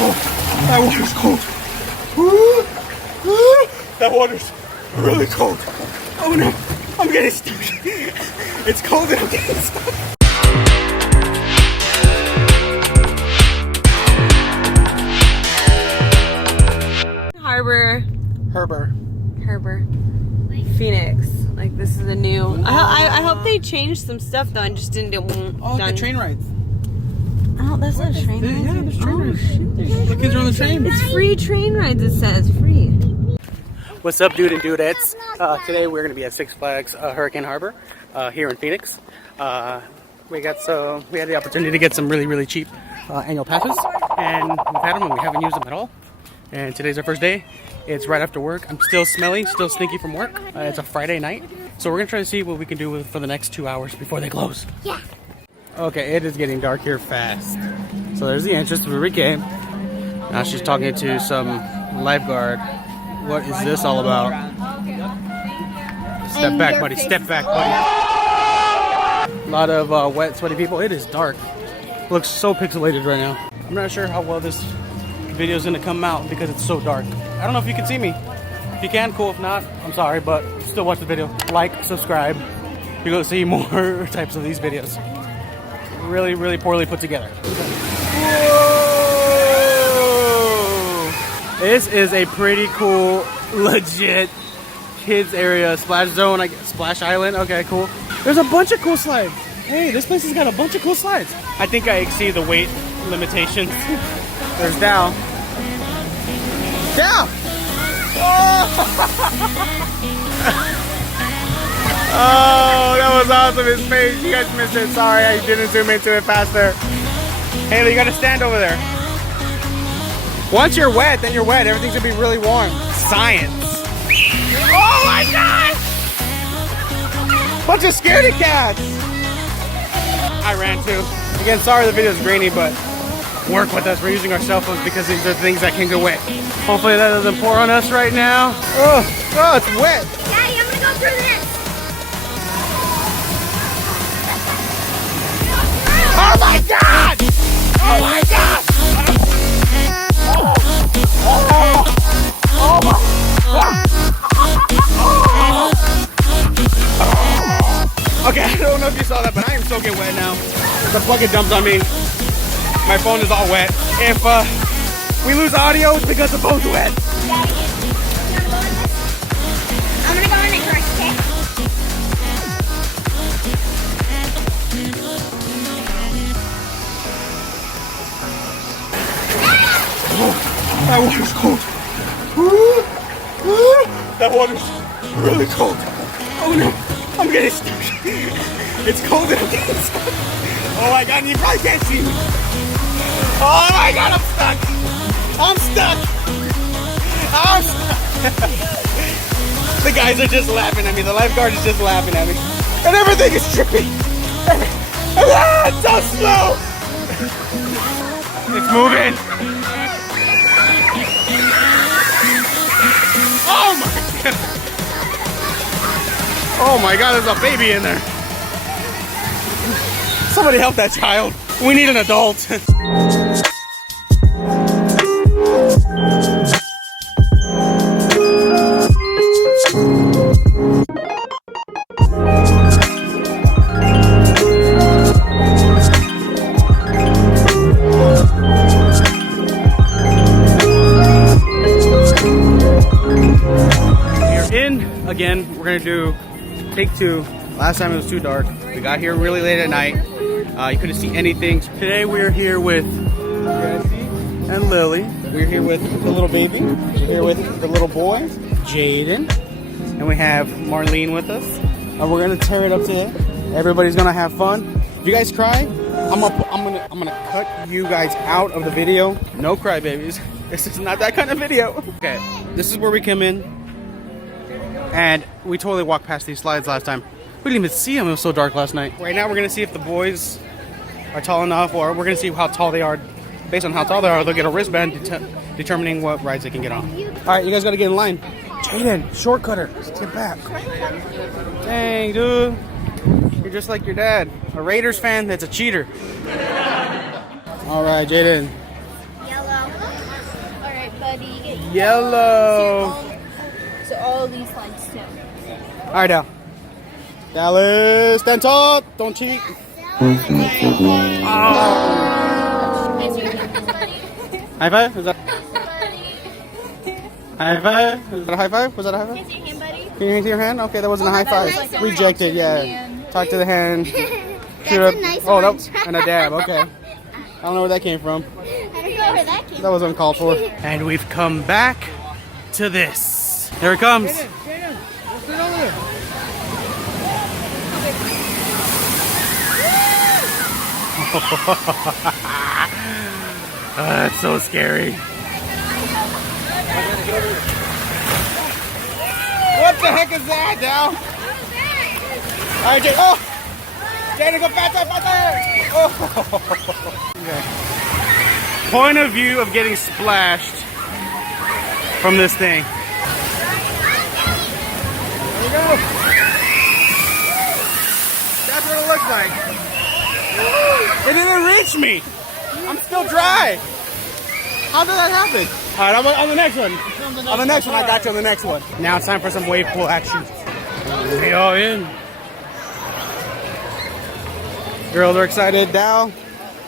That water's cold. That water's really cold. Oh no, I'm getting stuck. It's cold and I'm getting stuck. Harbor. Phoenix. Like this is a new. I hope they changed some stuff though and just didn't do. Oh, the train rides. Oh, that's not a train ride. Yeah, there's train rides. The kids are on the train. It's free train rides. It says free. What's up, dude and dudettes? Today we're gonna be at Six Flags Hurricane Harbor here in Phoenix. We had the opportunity to get some really cheap annual passes, and we've had them and we haven't used them at all. And today's our first day. It's right after work. I'm still smelly, still stinky from work. It's a Friday night, so we're gonna try to see what we can do for the next 2 hours before they close. Yeah. Okay, it is getting dark here fast. So there's the entrance where we came. Now she's talking to some lifeguard. What is this all about? Step back, buddy. Step back, buddy. A lot of wet, sweaty people. It is dark. Looks so pixelated right now. I'm not sure how well this video is gonna come out because it's so dark. I don't know if you can see me. If you can, cool. If not, I'm sorry, but still watch the video. Like, subscribe. You're gonna see more types of these videos. Really poorly put together. Whoa! This is a pretty cool, legit kids area. Splash zone, Splash Island. Okay, cool. There's a bunch of cool slides. Hey, this place has got a bunch of cool slides. I think I exceed the weight limitations. There's down. Down! Oh! Oh, that was awesome, his face. You guys missed it. Sorry, I didn't zoom into it faster. Hayley, you gotta stand over there. Once you're wet, then you're wet. Everything's gonna be really warm. Science. Oh my God! Bunch of scaredy cats. I ran too. Again, sorry the video's grainy, but work with us. We're using our cell phones because these are things that can go wet. Hopefully that doesn't pour on us right now. Oh, it's wet. Daddy, I'm gonna go through this. Oh my God! Oh my God! Okay, I don't know if you saw that, but I am soaking wet now. The bucket dumped on me. My phone is all wet. If we lose audio, it's because the phone's wet. I'm gonna go in it first, okay? That water's cold. That water's really cold. Oh no, I'm getting stuck. It's cold and I'm getting stuck. Oh my God, you probably can't see me. Oh my God, I'm stuck. I'm stuck. I'm stuck. The guys are just laughing at me. The lifeguard is just laughing at me. And everything is tripping. It's so slow. It's moving. Oh my God. Oh my God, there's a baby in there. Somebody help that child. We need an adult. Again, we're gonna do take two. Last time it was too dark. We got here really late at night. You couldn't see anything. Today we're here with Jesse and Lily. We're here with the little baby. We're here with the little boy, Jaden, and we have Marlene with us. And we're gonna tear it up today. Everybody's gonna have fun. If you guys cry, I'm gonna cut you guys out of the video. No cry babies. This is not that kind of video. Okay, this is where we come in. And we totally walked past these slides last time. We didn't even see them. It was so dark last night. Right now we're going to see if the boys are tall enough, or we're going to see how tall they are. Based on how tall they are, they'll get a wristband determining what rides they can get on. All right, you guys got to get in line. Jaden, shortcutter. Let's get back. Dang, dude. You're just like your dad. A Raiders fan that's a cheater. All right, Jaden. Yellow. yellow. So all of these lines too. All right, Dal. Dallas, stand tall. Don't cheat. Oh. High five? Is that high five? Is that a high five? Was that a high five? Can you see your hand? Okay, that wasn't a high five. Rejected, yeah. Talk to the hand. That's a nice one. That, and a dab, okay. I don't know where that came from. I don't know where that came from. That was uncalled for. And we've come back to this. Here it comes. That's so scary. What the heck is that, Dal? All right, Jay. Oh! Jay, go faster, faster! Oh! Okay. Point of view of getting splashed from this thing. There we go. That's what it looks like. It didn't reach me. I'm still dry. How did that happen? All right, I'm on the next one. On the next one, I got you on the next one. Now it's time for some wave pool action. We all in. Girls are excited. Dal,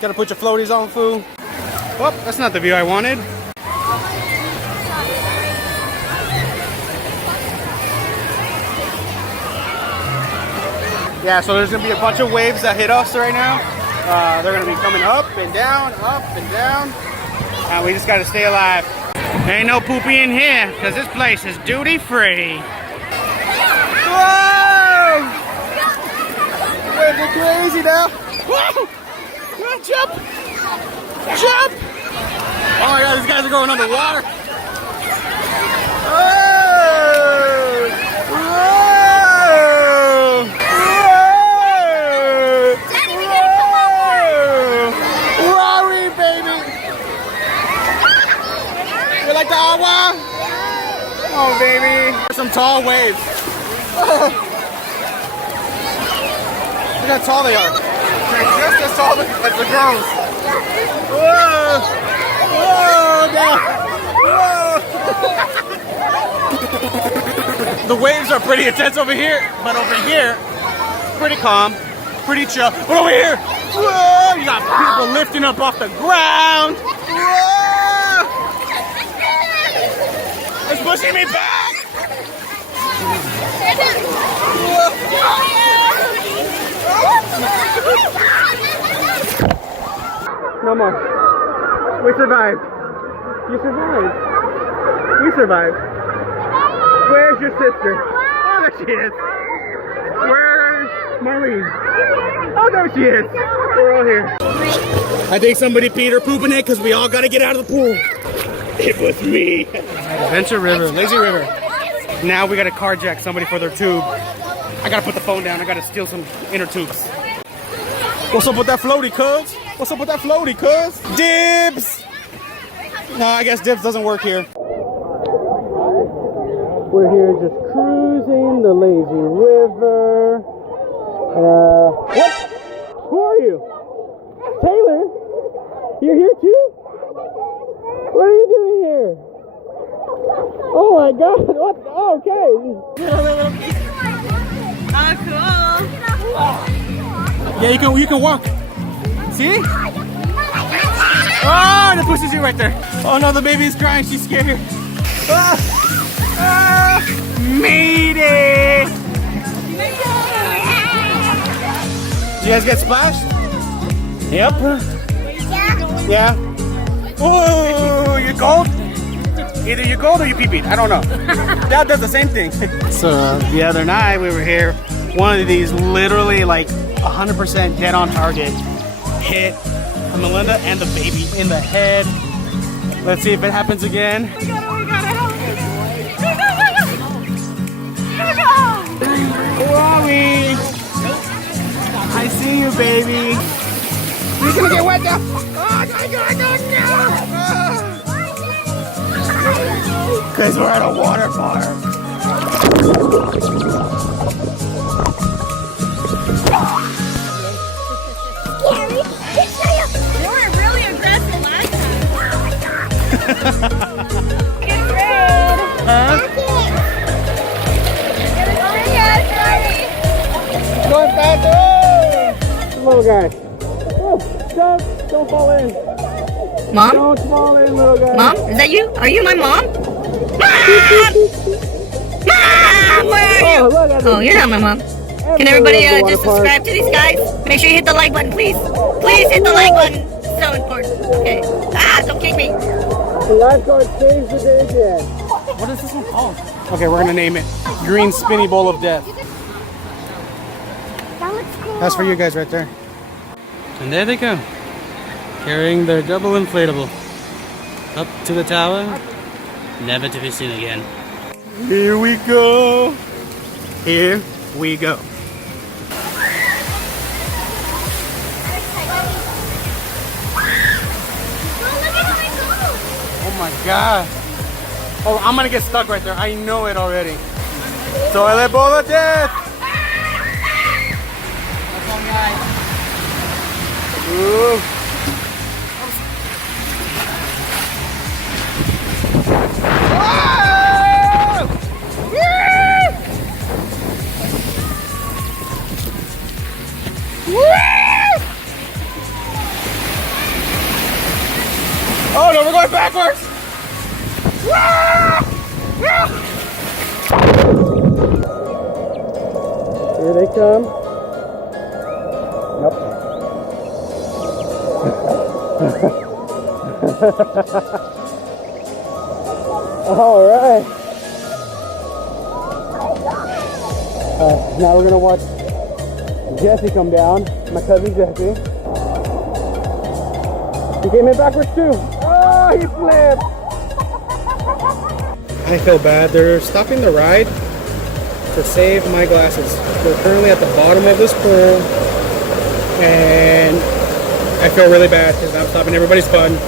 gotta put your floaties on, fool. Oh, that's not the view I wanted. Yeah, so there's gonna be a bunch of waves that hit us right now. They're gonna be coming up and down, and we just gotta stay alive. Ain't no poopy in here, because this place is duty free. Whoa! Waves are crazy now. Whoa! Jump! Jump! Oh my god, these guys are going underwater. Oh! Whoa! Whoa! Baby! You like the agua? Oh, baby. Some tall waves. Look how tall they are. They're just as tall as the girls. Whoa! Whoa! Whoa! The waves are pretty intense over here, but over here, pretty calm, pretty chill. But over here, whoa! You got people lifting up off the ground. Whoa! It's pushing me back. No more. We survived. You survived. We survived. Where's your sister? Oh, there she is. Where's Marlene? Oh, there she is. We're all here. I think somebody peed or poop in it because we all got to get out of the pool. It was me. Adventure River, Lazy River. Now we got to carjack somebody for their tube. I got to put the phone down. I got to steal some inner tubes. What's up with that floaty, cuz? What's up with that floaty, cuz? Dibs! No, I guess dibs doesn't work here. We're here just cruising the lazy river. What? Who are you? Taylor? You're here too? What are you doing here? Oh my god, what? Oh, okay. Oh, cool. Yeah, you can walk. See? Oh, and it pushes you right there. Oh no, the baby is crying. She's scared. Ah, ah, made it. Did you guys get splashed? Yep. Yeah. Oh, you cold? Either you cold or you pee-peed. I don't know. That does the same thing. So the other night we were here. One of these literally like 100% dead on target hit Amelinda and the baby in the head. Let's see if it happens again. We got it. Who are we? I see you, baby. You're gonna get wet now. Oh, no. Because we're at a water park. You were really aggressive last time. little guy. Oh, don't fall in. Mom? Don't fall in, little guy. Mom? Is that you? Are you my mom? Mom! Mom! Where are you? Oh, look at Oh, you're not my mom. Can everybody just subscribe to these guys? Make sure you hit the like button, please. Please hit the like button. So important. Okay. Don't kick me. The lifeguard saves the day again. What is this one called? Okay, we're gonna name it Green Spinny Bowl of Death. That looks cool. That's for you guys right there. And there they go, carrying their double inflatable up to the tower, never to be seen again. Here we go. Here we go. Oh my god. Oh, I'm gonna get stuck right there. I know it already. Toilet bowl of death. Ooh. Whoa! Woo! Oh no, we're going backwards! Here they come. Nope. All right. Now we're gonna watch Jesse come down. My cousin Jesse. He came in backwards too. Oh, he flipped. I feel bad. They're stopping the ride to save my glasses. We're currently at the bottom of this pool, and I feel really bad because I'm stopping everybody's fun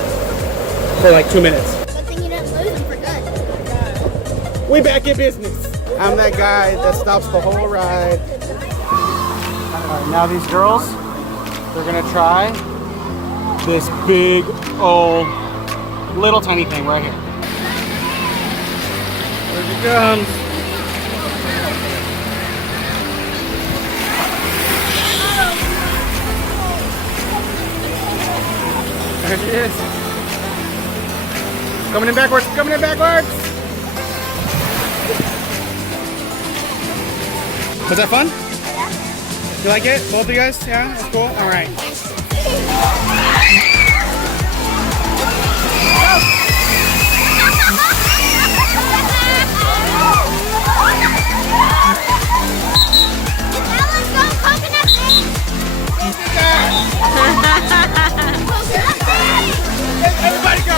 for like 2 minutes. Good thing you didn't lose them for good. We back in business. I'm that guy that stops the whole ride. Alright, now these girls, they're gonna try this big old little tiny thing right here. Here she comes. There she is. Coming in backwards, coming in backwards. Was that fun? You like it? Both of you guys? Yeah? That's cool? Alright. Everybody go!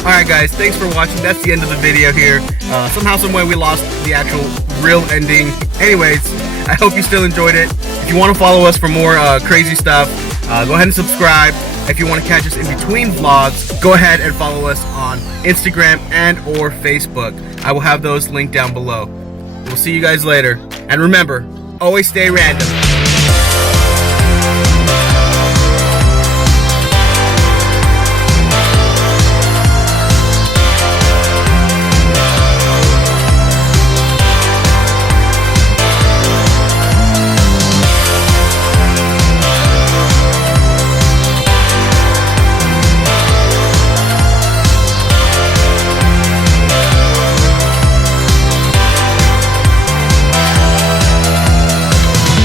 Alright guys, thanks for watching. That's the end of the video here. Somehow, someway we lost the actual real ending. Anyways, I hope you still enjoyed it. If you want to follow us for more crazy stuff, go ahead and subscribe. If you want to catch us in between vlogs, go ahead and follow us on Instagram and or Facebook. I will have those linked down below. We'll see you guys later. And remember, always stay random.